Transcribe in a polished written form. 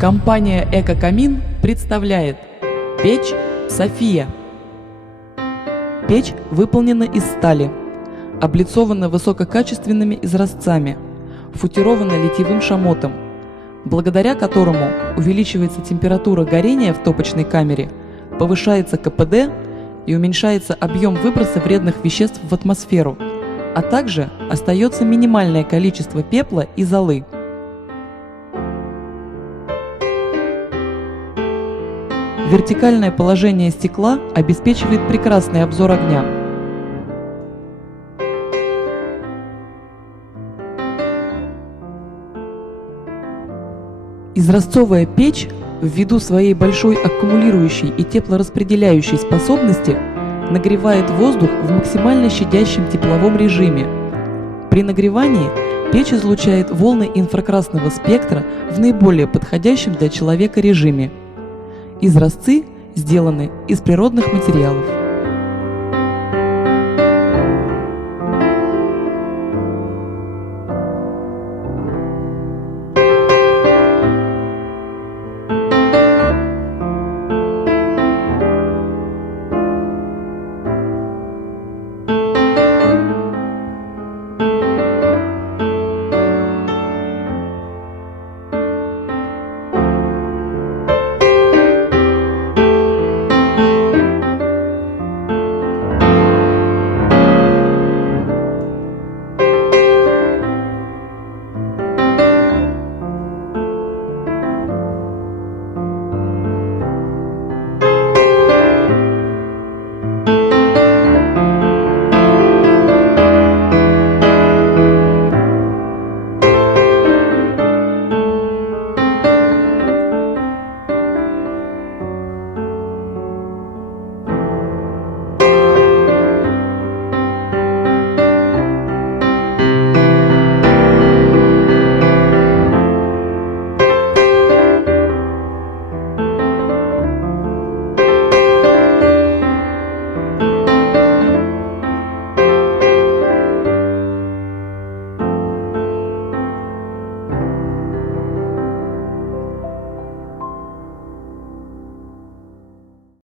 Компания «Экокамин» представляет печь «София». Печь выполнена из стали, облицована высококачественными изразцами, футирована литьевым шамотом, благодаря которому увеличивается температура горения в топочной камере, повышается КПД и уменьшается объем выброса вредных веществ в атмосферу, а также остается минимальное количество пепла и золы. Вертикальное положение стекла обеспечивает прекрасный обзор огня. Изразцовая печь, ввиду своей большой аккумулирующей и теплораспределяющей способности, нагревает воздух в максимально щадящем тепловом режиме. При нагревании печь излучает волны инфракрасного спектра в наиболее подходящем для человека режиме. Изразцы сделаны из природных материалов.